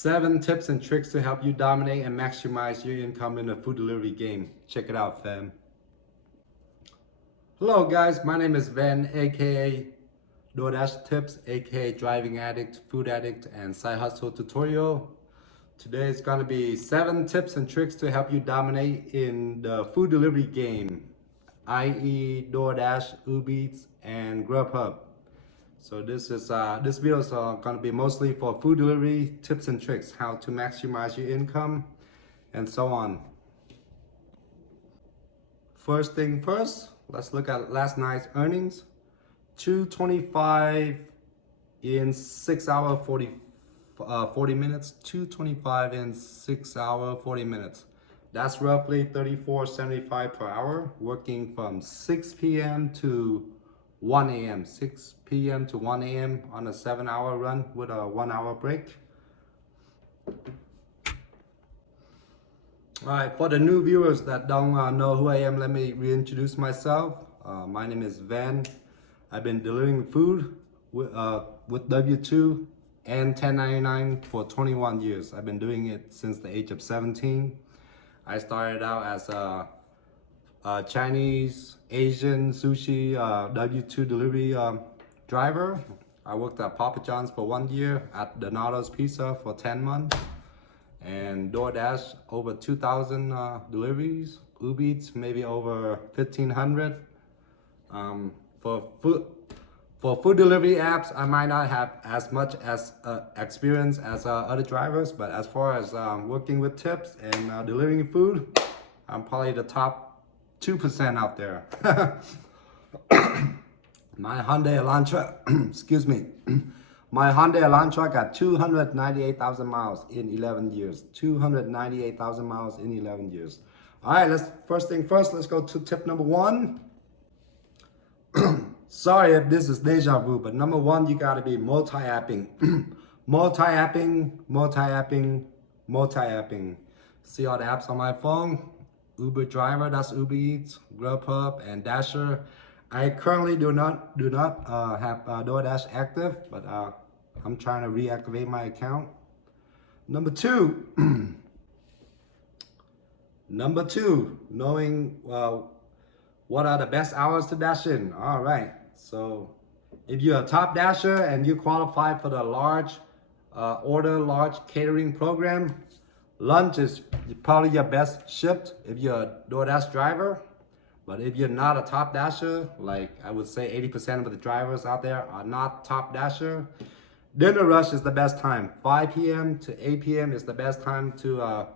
7 tips and tricks to help you dominate and maximize your income in the food delivery game. Check it out, fam. Hello guys, my name is Van, aka DoorDash Tips, aka Driving Addict, Food Addict, and Side Hustle Tutorial. Today is going to be 7 tips and tricks to help you dominate in the food delivery game, i.e. DoorDash, Uber Eats, and Grubhub. So this video is going to be mostly for food delivery tips and tricks, how to maximize your income, and so on. First thing first, let's look at last night's earnings. 225 in 6 hour 40 minutes. 225 in 6 hour 40 minutes. That's roughly $34.75 per hour, working from 6 p.m. to 1 a.m. 6 p.m. to 1 a.m. on a 7-hour run with a 1-hour break. All right, for the new viewers that don't know who I am, let me reintroduce myself. My name is Van. I've been delivering food with W-2 and 1099 for 21 years. I've been doing it since the age of 17. I started out as a Chinese, Asian, sushi, W-2 delivery driver. I worked at Papa John's for 1 year, at Donato's Pizza for 10 months, and DoorDash over 2,000 deliveries. Uber Eats maybe over 1,500. For food delivery apps, I might not have as much as experience as other drivers, but as far as working with tips and delivering food, I'm probably the top 2% out there. My Hyundai Elantra, excuse me, my Hyundai Elantra got 298,000 miles in 11 years. 298,000 miles in 11 years. All right, first thing first, let's go to tip number 1. Sorry if this is deja vu, but number 1, you gotta be multi-apping. Multi-apping, multi-apping, multi-apping. See all the apps on my phone? Uber Driver, that's Uber Eats, Grubhub, and Dasher. I currently do not have DoorDash active, but I'm trying to reactivate my account. Number 2, number 2, knowing what are the best hours to dash in. All right, so if you're a top dasher and you qualify for the large catering program, lunch is probably your best shift if you're a DoorDash driver. But if you're not a top dasher, like I would say 80% of the drivers out there are not top dasher, dinner rush is the best time. 5 p.m. to 8 p.m. is the best time to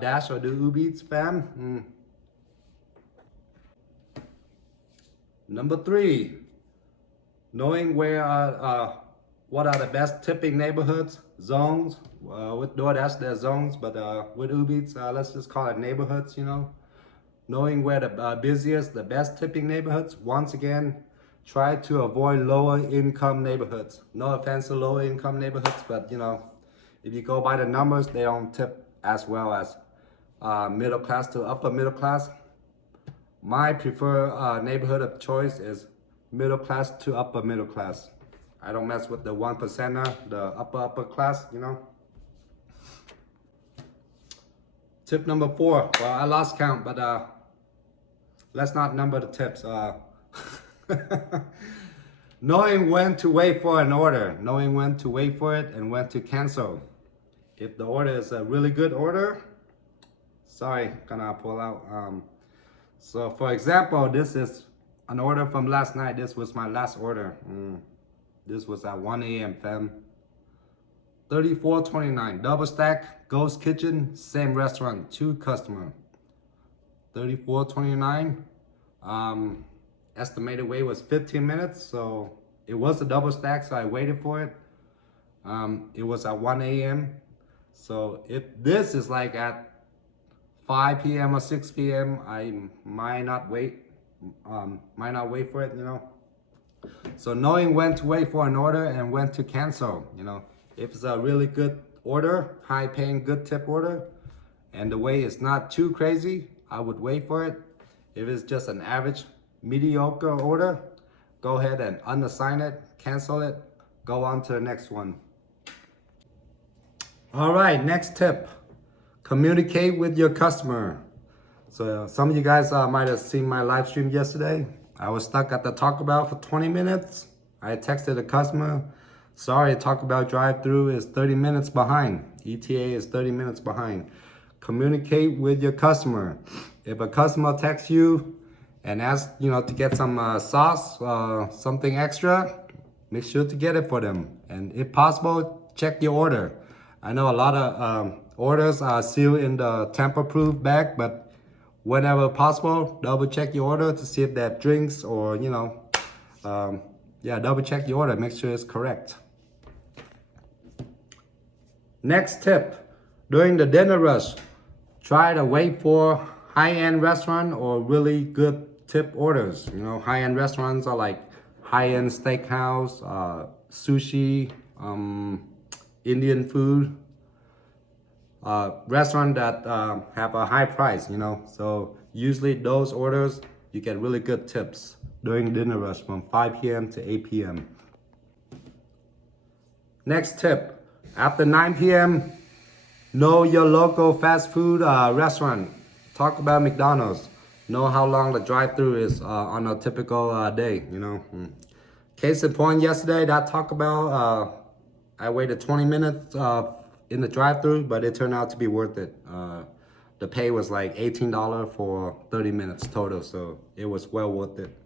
dash or do Uber Eats, fam. Number 3, knowing what are the best tipping neighborhoods, zones. With DoorDash, there's zones, but with Uber Eats, let's just call it neighborhoods, you know. Knowing where the busiest, the best tipping neighborhoods. Once again, try to avoid lower income neighborhoods. No offense to lower income neighborhoods, but you know, if you go by the numbers, they don't tip as well as middle class to upper middle class. My preferred neighborhood of choice is middle class to upper middle class. I don't mess with the 1%er, the upper class, you know. Tip number 4, well, I lost count, but let's not number the tips. Knowing when to wait for an order, knowing when to wait for it and when to cancel. If the order is a really good order, sorry, gonna pull out. So for example, this is an order from last night. This was my last order. This was at 1 a.m. fam. $34.29, double stack, Ghost Kitchen, same restaurant, 2 customer. $34.29. Estimated wait was 15 minutes, so it was a double stack, so I waited for it. It was at 1 a.m. So if this is like at 5 p.m. or 6 p.m., I might not wait for it, you know. So knowing when to wait for an order and when to cancel, you know. If it's a really good order, high paying, good tip order, and the wait is not too crazy, I would wait for it. If it's just an average, mediocre order, go ahead and unassign it, cancel it, go on to the next one. All right, next tip. Communicate with your customer. So some of you guys might have seen my live stream yesterday. I was stuck at the Taco Bell for 20 minutes. I texted the customer, sorry, Taco Bell drive-through is 30 minutes behind. ETA is 30 minutes behind. Communicate with your customer. If a customer texts you and asks, to get some sauce, something extra, make sure to get it for them. And if possible, check your order. I know a lot of orders are sealed in the tamper-proof bag, but whenever possible, double check your order to see if they have drinks or, double check your order, make sure it's correct. Next tip, during the dinner rush, try to wait for high-end restaurant or really good tip orders. High-end restaurants are like high-end steakhouse, sushi, Indian food, restaurant that have a high price, So usually those orders, you get really good tips during dinner rush from 5 p.m. to 8 p.m. Next tip, after 9 p.m., know your local fast food restaurant. Talk about McDonald's. Know how long the drive-through is on a typical day, Case in point, yesterday, that Taco Bell, I waited 20 minutes in the drive-through, but it turned out to be worth it. The pay was like $18 for 30 minutes total, so it was well worth it.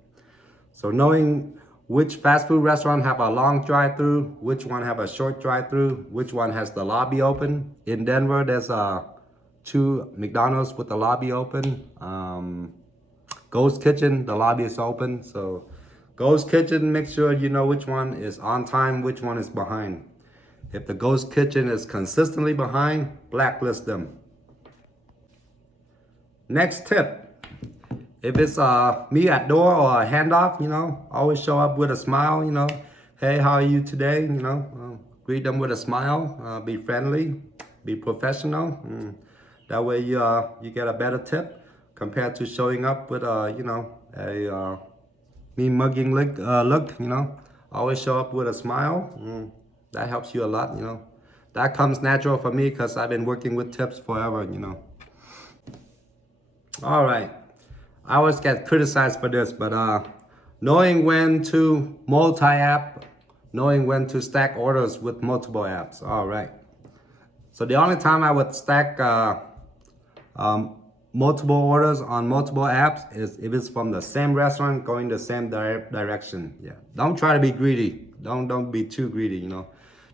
So knowing which fast food restaurant have a long drive-through, which one have a short drive-through, which one has the lobby open. In Denver, there's 2 McDonald's with the lobby open. Ghost Kitchen, the lobby is open. So Ghost Kitchen, make sure you know which one is on time, which one is behind. If the Ghost Kitchen is consistently behind, blacklist them. Next tip. If it's me at door or a handoff, always show up with a smile, Hey, how are you today? Greet them with a smile, be friendly, be professional. That way you get a better tip compared to showing up with a mean mugging look, Always show up with a smile. That helps you a lot, That comes natural for me because I've been working with tips forever, All right. I always get criticized for this, but knowing when to multi-app, knowing when to stack orders with multiple apps. All right. So the only time I would stack multiple orders on multiple apps is if it's from the same restaurant going the same direction. Yeah. Don't try to be greedy. Don't be too greedy,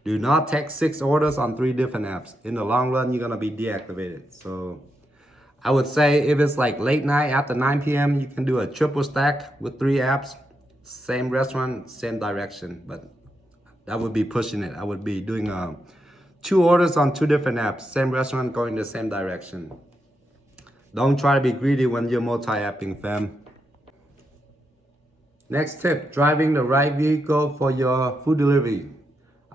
Do not take 6 orders on 3 different apps. In the long run, you're gonna be deactivated. So I would say if it's like late night after 9 p.m., you can do a triple stack with 3 apps, same restaurant, same direction, but that would be pushing it. I would be doing 2 orders on 2 different apps, same restaurant going the same direction. Don't try to be greedy when you're multi-apping, fam. Next tip, driving the right vehicle for your food delivery.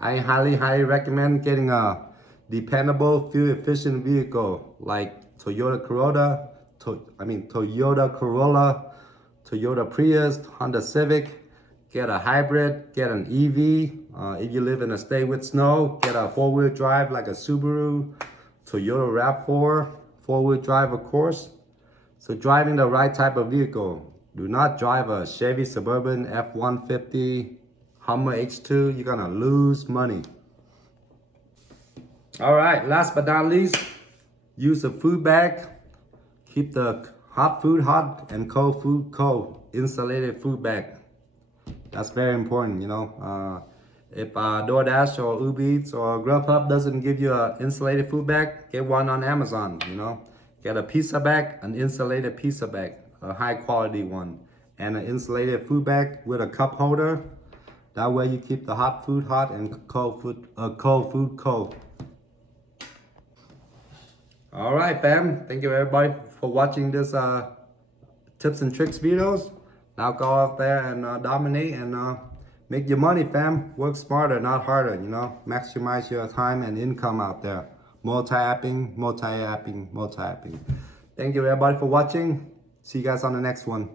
I highly recommend getting a dependable, fuel-efficient vehicle like Toyota Corolla, Toyota Prius, Honda Civic. Get a hybrid, get an EV. If you live in a state with snow, get a 4-wheel drive like a Subaru, Toyota RAV4, 4-wheel drive of course. So driving the right type of vehicle. Do not drive a Chevy Suburban F-150, Hummer H2, you're gonna lose money. All right, last but not least, use a food bag. Keep the hot food hot and cold food cold. Insulated food bag. That's very important, If DoorDash or Uber Eats or Grubhub doesn't give you an insulated food bag, get one on Amazon, Get a pizza bag, an insulated pizza bag, a high quality one, and an insulated food bag with a cup holder. That way you keep the hot food hot and cold food cold. All right, fam. Thank you everybody for watching this tips and tricks videos. Now go out there and dominate and make your money, fam. Work smarter, not harder, Maximize your time and income out there. Multi-apping. Thank you everybody for watching. See you guys on the next one.